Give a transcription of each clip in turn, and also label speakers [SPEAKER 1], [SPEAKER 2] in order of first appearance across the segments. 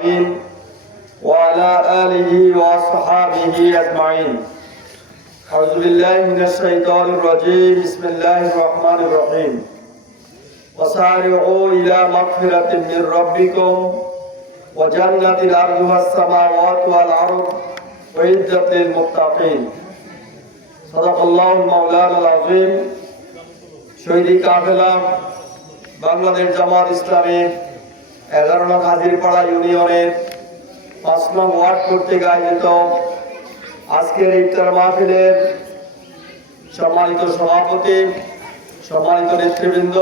[SPEAKER 1] العالمين وعلى آله وأصحابه أجمعين أعوذ بالله من الشيطان الرجيم بسم الله الرحمن الرحيم وسارعوا إلى مغفرة من ربكم وجنة أرضها السماوات والأرض وعدة للمتقين صدق الله مولانا العظيم শহীদি কাফেলা বাংলাদেশ জামাত ইসলামী ইউনিয়নের পাঁচ ওয়ার্ড আজকের সম্মানিত সভাপতি, সম্মানিত নেতৃবৃন্দ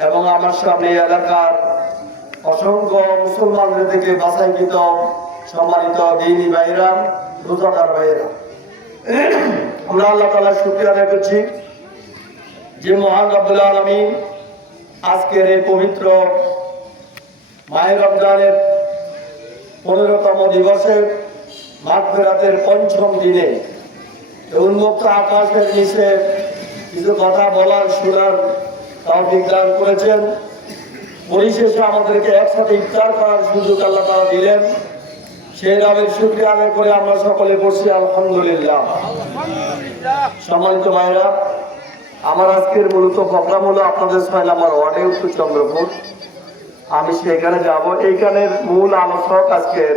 [SPEAKER 1] এবং আমার সামনে এলাকার অসংখ্য মুসলমানদের থেকে বাছাইকৃত সম্মানিত দিনী ভাইরা রোজাদার ভাইরা আমরা আল্লাহ তালা শুক্রিয়া আদায় করছি যে মহান রব্বুল আলমী আজকের এই পবিত্র মায়ের রমজানের পনেরোতম দিবসের মাঘ ফেরাতের পঞ্চম দিনে উন্মুক্ত আকাশের নিচে কিছু কথা বলার, শোনার তাও বিজ্ঞান করেছেন। পরিশেষে আমাদেরকে একসাথে ইফতার করার সুযোগ আল্লাহ তারা দিলেন। সেই রামের শুক্রিয়া আদায় করে আমরা সকলে বসছি আলহামদুলিল্লাহ। সম্মানিত ভাইরা, আমার আজকের মূলত প্রোগ্রাম হলো আপনাদের ছয় আমার ওয়ার্ডে উত্তর চন্দ্রপুর। আমি সেখানে যাব। এইখানের মূল আলোচক আজকের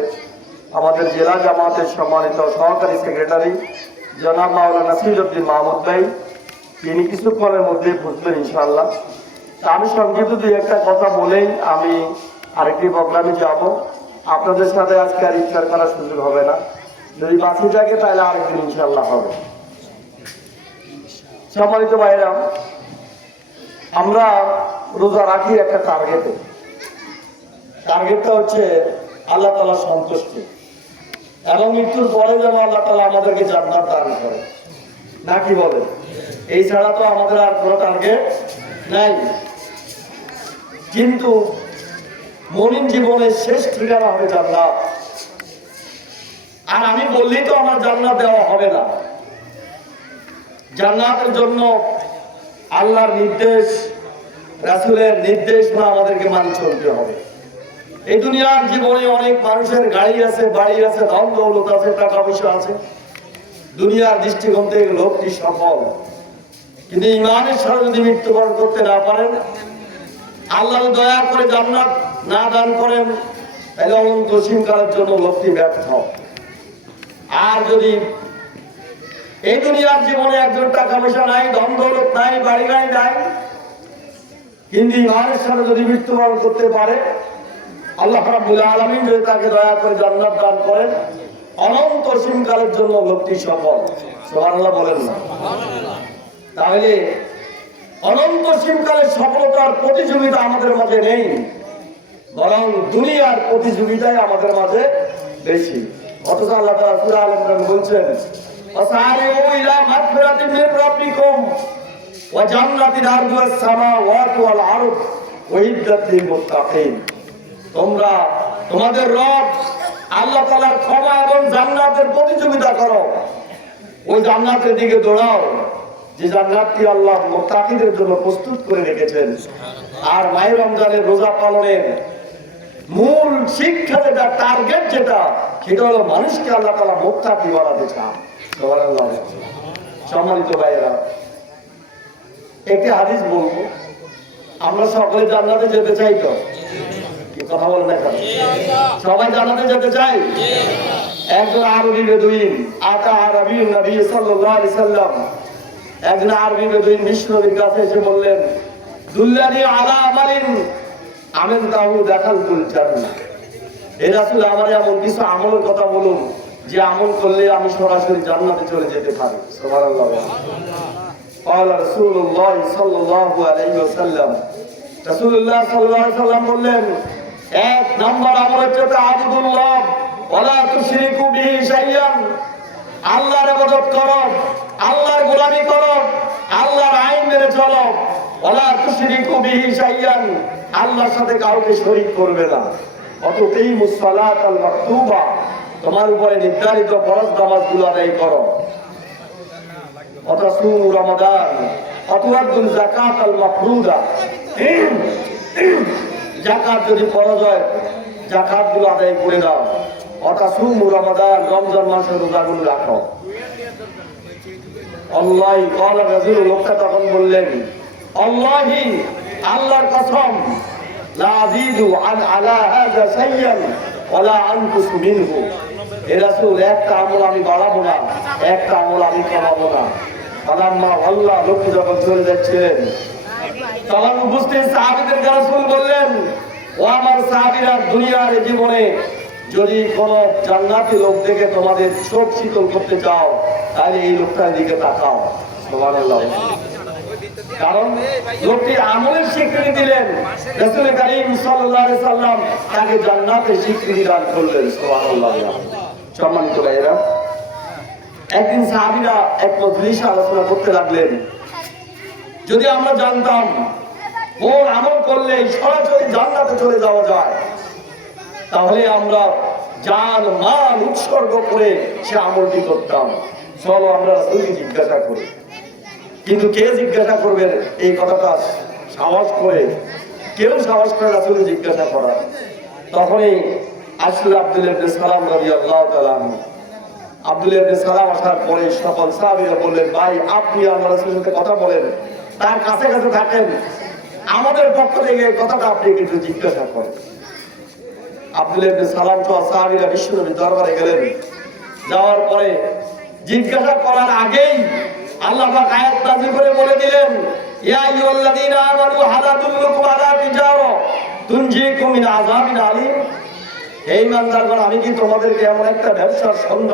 [SPEAKER 1] আমাদের জেলা জামাতের সম্মানিত সহকারী সেক্রেটারি, জনাব মাওলানা সিরুদ্দিন মাহমুদ ভাই। তিনি কিছুক্ষণের মধ্যে বুঝবেন ইনশাল্লাহ আমি সংক্ষিপ্ত দুই একটা কথা বলেই আমি আরেকটি প্রোগ্রামে যাব। আপনাদের সাথে আজকে আর ইফতার করার সুযোগ হবে না। যদি বাঁচি থাকে তাহলে আরেকদিন ইনশাল্লাহ হবে। সম্মানিত ভাইরা আমরা রোজা রাখি একটা টার্গেটে টার্গেটটা হচ্ছে আল্লাহ তালা সন্তুষ্টি। এবং মৃত্যুর পরে যেন আল্লাহ তালা আমাদেরকে জান্নাত দান করে। না কি বলে? এই ছাড়া তো আমাদের আর কোনো টার্গেট নাই। কিন্তু মনিন জীবনের শেষ ঠিকানা হবে জান্নাত। আর আমি বললেই তো আমার জান্নাত দেওয়া হবে না। জান্নাতের জন্য আল্লাহর নির্দেশ, রাসুলের নির্দেশ বা আমাদেরকে মান চলতে হবে। এই দুনিয়ার জীবনে অনেক মানুষের গাড়ি আছে, বাড়ি আছে ধন দৌলত আছে টাকা পয়সা আছে। দুনিয়ার দৃষ্টিকোণ থেকে লোকটি সফল। কিন্তু ইমানের সাথে যদি মৃত্যুবরণ করতে না পারেন, আল্লাহ দয়া করে জান্নাত না দান করেন, তাহলে অনন্ত সীমকালের জন্য লোকটি ব্যর্থ। আর যদি এই দুনিয়ার জীবনে একজন টাকা পয়সা নাই ধন দৌলত নাই বাড়ি গাড়ি নাই, কিন্তু ইমানের সাথে যদি মৃত্যুবরণ করতে পারে আল্লাহ রাব্বুল আলামিন যদি তাকে দয়া করে জান্নাত দান করেন অনন্ত সীমকালের জন্য লোকটি সফল সুবহানাল্লাহ বলেন না তাহলে অনন্ত সীমকালের সফলতার প্রতিযোগিতা আমাদের মাঝে নেই বরং দুনিয়ার প্রতিযোগিতাই আমাদের মাঝে বেশি অথচ আল্লাহ তাআলা সূরা আল ইমরান বলছেন وسارعوا إلى مغفرة من ربكم وجنة عرضها السماوات والأرض وعدت للمتقين তোমরা তোমাদের রব আল্লাহ তাআলার ক্ষমা এবং জান্নাতের প্রতিযোগিতা করো। ওই জান্নাতের দিকে দৌড়াও। যে জান্নাতটি আল্লাহ মুত্তাকিদের জন্য প্রস্তুত করে রেখেছেন। আর মায়ের রমজানের রোজা পালনের মূল শিক্ষা যেটা টার্গেট যেটা, সেটা হলো মানুষকে আল্লাহ তাআলা মুত্তাকি বানাতে চান। সম্মানিত ভাইয়েরা, একটি হাদিস বলব। আমরা সকলে জান্নাতে যেতে চাই তো? কথা বলেন না কেন? সবাই জান্নাতে যেতে চাই একজন আরবি বেদুইন আতা আরবি নবী সাল্লাল্লাহু আলাইহি সাল্লাম একজন আরবি বেদুইন বিষ্ণুনবীর কাছে এসে বললেন দুল্লানি আলা আমালিন আমেন তাহু দেখাল তুল জান্নাত এ রাসূল আমার এমন কিছু আমলের কথা বলুন যে আমল করলে আমি সরাসরি জান্নাতে চলে যেতে পারি সুবহানাল্লাহ قال رسول الله صلى الله عليه وسلم রাসূলুল্লাহ সাল্লাল্লাহু আলাইহি সাল্লাম বললেন এক নাম্বার আমল হচ্ছে আবুদুল্লাহ। ওয়ালা তুশরিকু বিহি শাইয়ান আল্লাহর ইবাদত করো, আল্লাহর গোলামি করো, আল্লাহর আইন মেনে চলো। ওয়ালা তুশরিকু বিহি শাইয়ান আল্লাহর সাথে কাউকে শরীক করবে না। অতএই মুসালাত আল মাকতুবা, তোমার উপরে নির্ধারিত ফরজ নামাজগুলো আদায় করো। অতাসুম রমাদান অতুয়াদ্দুল জাকাত আল মাফরুদা জাকাত যদি ফরজ হয় জাকাতগুলো আদায় করে দাও। অর্থাৎ সুম রমাদান, রমজান মাসের রোজাগুলো রাখো। আল্লাহ কলা রাজুল লোকটা তখন বললেন, আল্লাহি, আল্লাহর কসম, লা আযীদু আন আলা হাযা শাইয়ান ওয়ালা আনকুসু মিনহু। এ রাসূল, একটা আমল আমি বাড়াবো না, একটা আমল আমি কমাবো না। ফালাম্মা, আল্লাহ, লোকটি যখন চলে তখন উপস্থিত সাহাবিদের রাসূল বললেন ও আমার সাহাবীরা দুনিয়ার জীবনে যদি কোন জান্নাতি লোক দেখে তোমাদের চোখ শীতল করতে চাও, তাহলে এই লোকটার দিকে তাকাও। কারণ লোকটি আমলের স্বীকৃতি দিলেন। রাসূল করিম সাল্লাল্লাহু আলাইহি সাল্লাম তাকে জান্নাতের স্বীকৃতি দান করলেন। সুবহানাল্লাহ। সম্মানিত ভাইয়েরা, একদিন সাহাবীরা এক মজলিসে আলোচনা করতে লাগলেন। যদি আমরা জানতাম কোন আমল করলে সরাসরি জান্নাতে চলে যাওয়া যায়, তাহলে আমরা যার মান উৎসর্গ করে সে আমলটি করতাম। চলো আমরা রাসূলকে জিজ্ঞাসা করি। কিন্তু কে জিজ্ঞাসা করবেন এই কথাটা সাহস করে? কেউ সাহস করে রাসূলকে জিজ্ঞাসা করা তখনই আসলে আব্দুল ইবনে সালাম রাদিয়াল্লাহু আল্লাহ আনহু। আব্দুল ইবনে সালাম আসার পরে সকল সাহাবীরা বললেন, ভাই, আপনি আমার সাথে কথা বলেন। তার কাছে কাছে থাকেন। আমাদের পক্ষ থেকে কথাটা আপনি কিন্তু জিজ্ঞাসা করেন। আব্দুল ইবনে সালাম তো সাহাবীরা বিশ্বনবীর দরবারে গেলেন। যাওয়ার পরে জিজ্ঞাসা করার আগেই আল্লাহ পাক আয়াত নাযিল করে বলে দিলেন, ইয়া আইয়ুহাল্লাযীনা আমানু হাল আদুল্লুকুম আলা তিজারা তুনজিকুম মিন আযাবিন আলীম। আমি কি তোমাদেরকে এমন একটা ব্যবসার সন্ধান